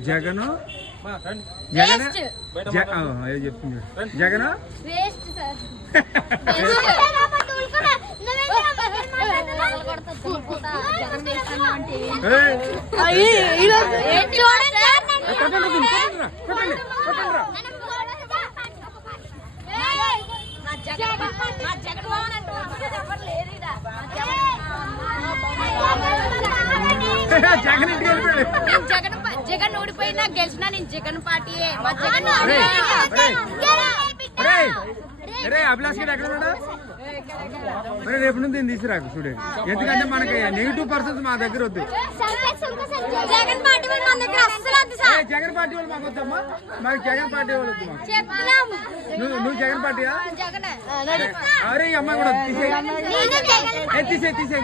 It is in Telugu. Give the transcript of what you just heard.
జగన్ జగన్ చెప్తుంది జగన్ జగన్ ఓడిపోయినా గెలిచినా నేను జగన్ పార్టీ అభిలాష్ గారు ఎక్కడ ఉన్నాడా మరి రేపు నుంచి నేను తీసుకురాకు చూడే ఎందుకంటే మనకి నెగిటివ్ పర్సన్స్ మా దగ్గర వద్దు జగన్ పార్టీ జగన్ పార్టీ వాళ్ళు మాకు వద్దమ్మా మాకు జగన్ పార్టీ వాళ్ళు వద్దు నువ్వు జగన్ పార్టీయా అరే అమ్మాయి కూడా తీసే తీసే